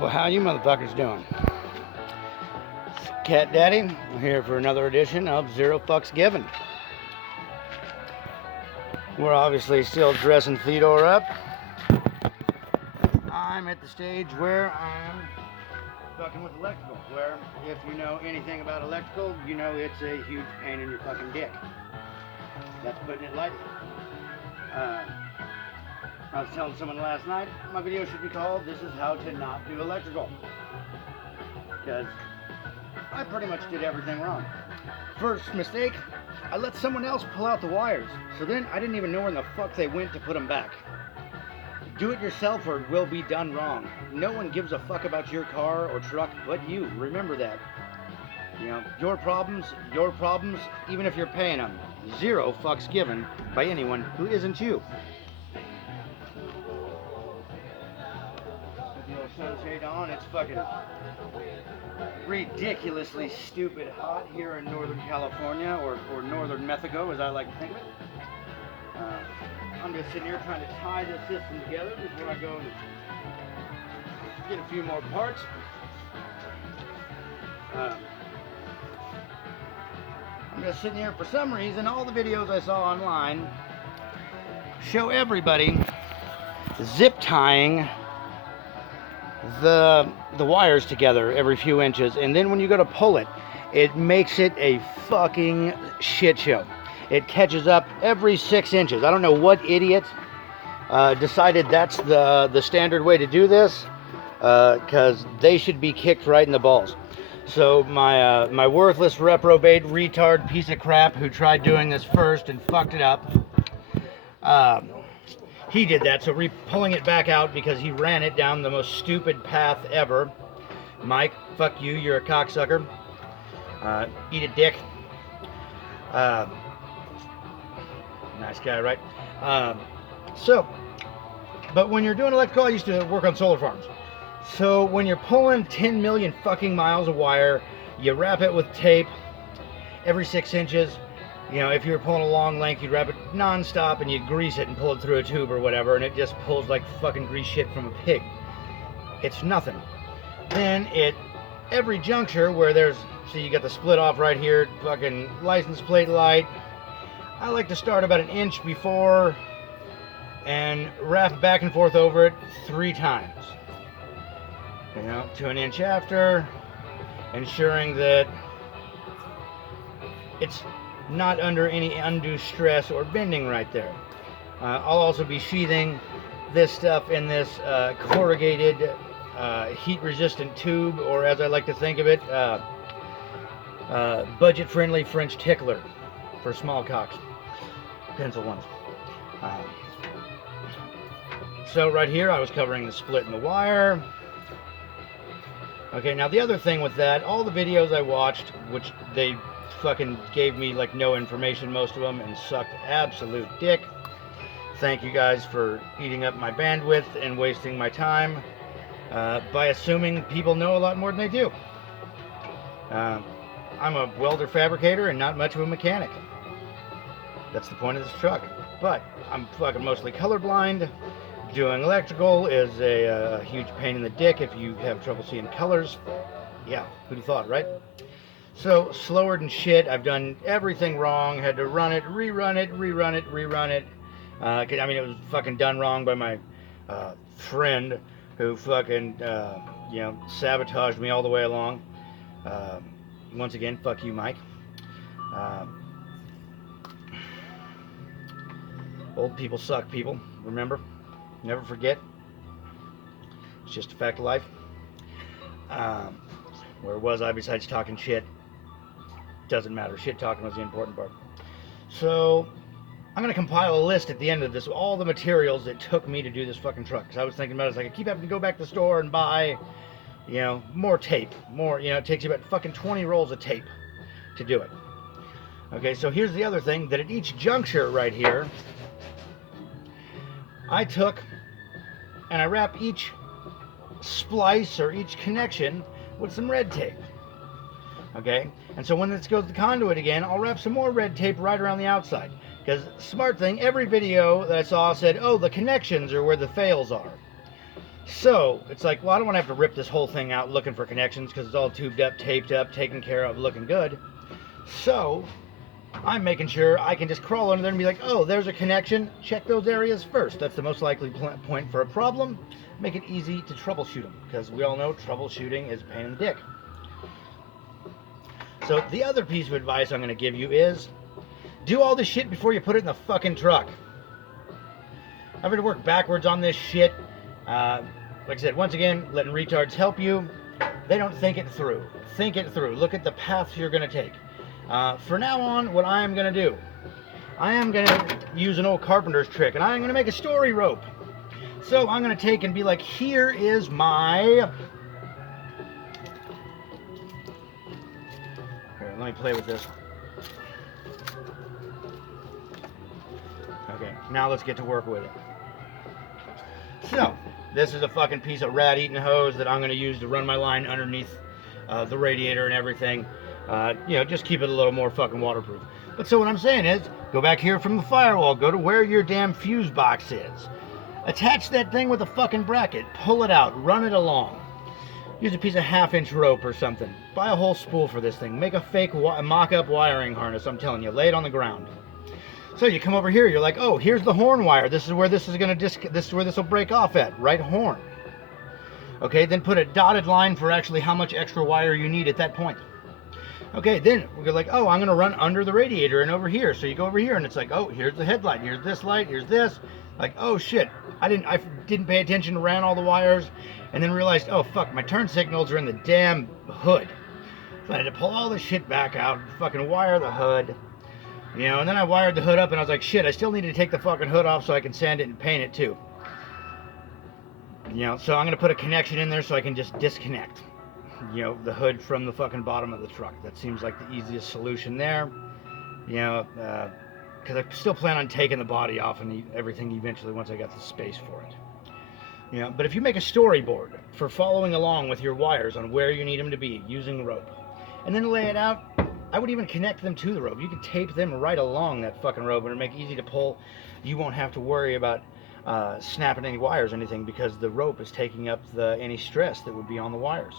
Well, how you motherfuckers doing? It's Katdaddy. We're here for another edition of Zero Fucks Given. We're obviously still dressing Theodore up. I'm at the stage where I'm fucking with electrical, where if you know anything about electrical, you know it's a huge pain in your fucking dick. That's putting it lightly. I was telling someone last night, my video should be called "This is how to not do electrical." Because I pretty much did everything wrong. First mistake, I let someone else pull out the wires. So then I didn't even know where in the fuck they went to put them back. Do it yourself or it will be done wrong. No one gives a fuck about your car or truck but you. Remember that. You know, your problems, even if you're paying them. Zero fucks given by anyone who isn't you. With the old sunshade on, it's fucking ridiculously stupid hot here in Northern California, or Northern Mexico, as I like to think of it. I'm just sitting here trying to tie this system together before I go and get a few more parts. I'm just sitting here, for some reason, all the videos I saw online show everybody zip tying the wires together every few inches, and then when you go to pull it, it makes it a fucking shit show. It catches up every 6 inches. I don't know what idiot decided that's the standard way to do this, because they should be kicked right in the balls. So my worthless reprobate retard piece of crap who tried doing this first and fucked it up, he did that. So pulling it back out because he ran it down the most stupid path ever. Mike, fuck you, you're a cocksucker. Eat a dick. Nice guy, right? But when you're doing electrical, I used to work on solar farms. So when you're pulling 10 million fucking miles of wire, you wrap it with tape every 6 inches. You know, if you were pulling a long length, you'd wrap it non-stop and you'd grease it and pull it through a tube or whatever, and it just pulls like fucking grease shit from a pig. It's nothing. Then every juncture where there's, see, you got the split off right here, fucking license plate light. I like to start about 1 inch before and wrap back and forth over it 3 times. You know, to 1 inch after, ensuring that it's not under any undue stress or bending right there. I'll also be sheathing this stuff in this corrugated heat-resistant tube, or as I like to think of it, budget-friendly French tickler for small cocks, pencil ones. So right here I was covering the split in the wire. Okay, now the other thing with that, all the videos I watched, which they fucking gave me like no information, most of them, and sucked absolute dick. Thank you guys for eating up my bandwidth and wasting my time by assuming people know a lot more than they do. I'm a welder fabricator and not much of a mechanic. That's the point of this truck. But I'm fucking mostly colorblind. Doing electrical is a huge pain in the dick if you have trouble seeing colors. Yeah, who'd have thought, right? So, slower than shit. I've done everything wrong. Had to run it, rerun it. I mean, it was fucking done wrong by my friend who fucking, sabotaged me all the way along. Once again, fuck you, Mike. Old people suck, people. Remember? Never forget. It's just a fact of life. Where was I besides talking shit? Doesn't matter. Shit talking was the important part. So I'm going to compile a list at the end of this, all the materials it took me to do this fucking truck. Because I was thinking about it, I keep having to go back to the store and buy, more tape. It takes you about fucking 20 rolls of tape to do it. Okay, so here's the other thing, that at each juncture right here, I took and I wrap each splice or each connection with some red tape. Okay, and so when this goes to the conduit again, I'll wrap some more red tape right around the outside. Because smart thing, every video that I saw said, oh, the connections are where the fails are. So it's like, well, I don't want to have to rip this whole thing out looking for connections because it's all tubed up, taped up, taken care of, looking good. So I'm making sure I can just crawl under there and be like, oh, there's a connection. Check those areas first. That's the most likely point for a problem. Make it easy to troubleshoot them, because we all know troubleshooting is a pain in the dick. So the other piece of advice I'm going to give you is do all this shit before you put it in the fucking truck. I'm going to work backwards on this shit. Like I said, once again, letting retards help you. They don't think it through. Think it through. Look at the path you're going to take. For now on, what I am going to do, I am going to use an old carpenter's trick, and I'm going to make a story rope. So I'm going to take and be like, here is my... Here, let me play with this. Okay, now let's get to work with it. So, this is a fucking piece of rat-eating hose that I'm going to use to run my line underneath the radiator and everything. You know, just keep it a little more fucking waterproof. But so what I'm saying is, go back here from the firewall, go to where your damn fuse box is. Attach that thing with a fucking bracket, pull it out, run it along. Use a piece of 1/2-inch rope or something. Buy a whole spool for this thing. Make a fake mock-up wiring harness, I'm telling you. Lay it on the ground. So you come over here, you're like, oh, here's the horn wire. This is where this is gonna this is where this will break off at. Right horn. Okay, then put a dotted line for actually how much extra wire you need at that point. Okay, then we're like, oh, I'm gonna run under the radiator and over here. So you go over here and it's like, oh, here's the headlight, here's this light, here's this. Like, oh shit, I didn't pay attention, ran all the wires, and then realized, oh fuck, my turn signals are in the damn hood. So I had to pull all this shit back out, fucking wire the hood. You know, and then I wired the hood up and I was like, shit, I still need to take the fucking hood off so I can sand it and paint it too. You know, so I'm going to put a connection in there so I can just disconnect, you know, the hood from the fucking bottom of the truck. That seems like the easiest solution there. You know, because I still plan on taking the body off and everything eventually once I got the space for it. You know, but if you make a storyboard for following along with your wires on where you need them to be using rope, and then lay it out, I would even connect them to the rope. You could tape them right along that fucking rope and it'll make it easy to pull. You won't have to worry about snapping any wires or anything because the rope is taking up any stress that would be on the wires.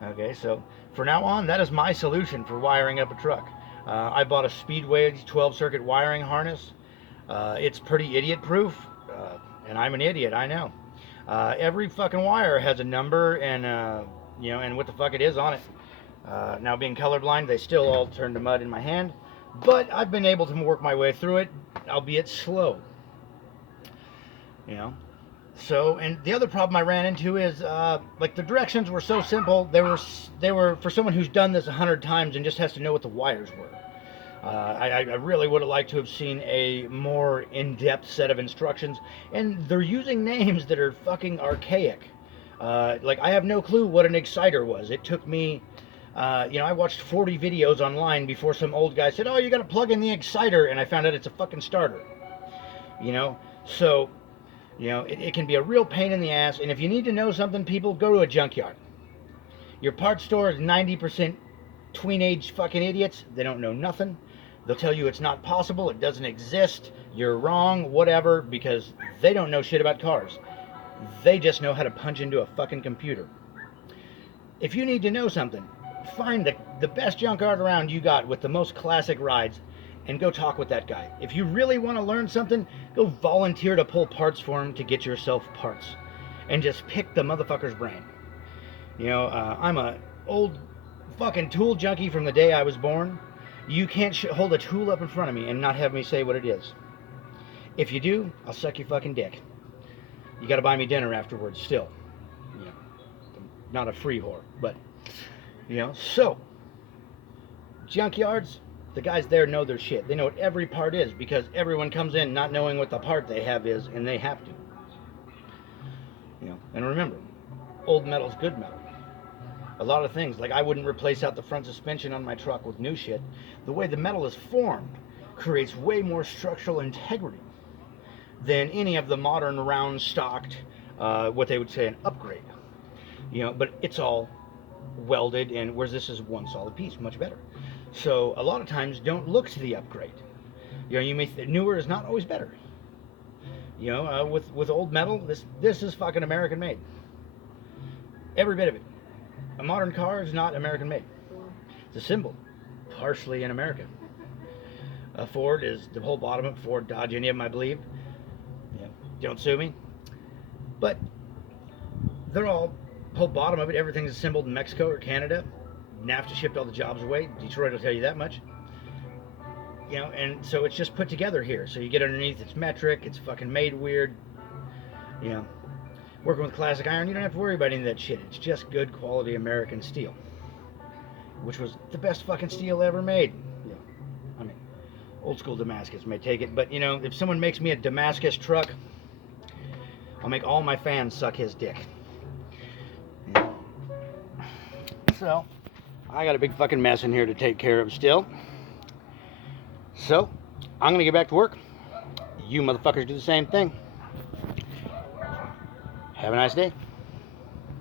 Okay, so for now on, that is my solution for wiring up a truck. I bought a Speedway 12-circuit wiring harness. It's pretty idiot-proof, and I'm an idiot, I know. Every fucking wire has a number and, you know, and what the fuck it is on it. Now being colorblind, they still all turn to mud in my hand, but I've been able to work my way through it, albeit slow. You know, so, and the other problem I ran into is like the directions were so simple. They were for someone who's done this 100 times and just has to know what the wires were. I really would have liked to have seen a more in-depth set of instructions, and they're using names that are fucking archaic. Like I have no clue what an exciter was. It took me you know, I watched 40 videos online before some old guy said, oh, you got to plug in the exciter, and I found out it's a fucking starter. You know, so, you know, it can be a real pain in the ass, and if you need to know something, people, go to a junkyard. Your parts store is 90% tween-age fucking idiots. They don't know nothing. They'll tell you it's not possible, it doesn't exist, you're wrong, whatever, because they don't know shit about cars. They just know how to punch into a fucking computer. If you need to know something, find the best junkyard around you got with the most classic rides and go talk with that guy. If you really want to learn something, go volunteer to pull parts for him to get yourself parts and just pick the motherfucker's brain. You know, I'm a old fucking tool junkie from the day I was born. You can't hold a tool up in front of me and not have me say what it is. If you do, I'll suck your fucking dick. You got to buy me dinner afterwards still. You know, I'm not a free whore, but you know, so junkyards, the guys there know their shit. They know what every part is because everyone comes in not knowing what the part they have is, and they have to. You know, and remember, old metal's good metal. A lot of things, like I wouldn't replace out the front suspension on my truck with new shit. The way the metal is formed creates way more structural integrity than any of the modern round stocked, what they would say an upgrade. You know, but it's all welded, and whereas this is one solid piece, much better. So a lot of times don't look to the upgrade. You know, you may newer is not always better. You know, with old metal, this is fucking American made. Every bit of it. A modern car is not American made. It's a symbol, partially in America. A Ford is the whole bottom of Ford, Dodge, any of them, I believe. Yeah, don't sue me. But they're all whole bottom of it. Everything's assembled in Mexico or Canada. NAFTA shipped all the jobs away. Detroit will tell you that much. You know, and so it's just put together here. So you get underneath, it's metric, it's fucking made weird. You know, working with classic iron, you don't have to worry about any of that shit. It's just good quality American steel, which was the best fucking steel ever made. Yeah. I mean, old school Damascus may take it, but you know, if someone makes me a Damascus truck, I'll make all my fans suck his dick. Yeah. So, I got a big fucking mess in here to take care of still. So, I'm gonna get back to work. You motherfuckers do the same thing. Have a nice day.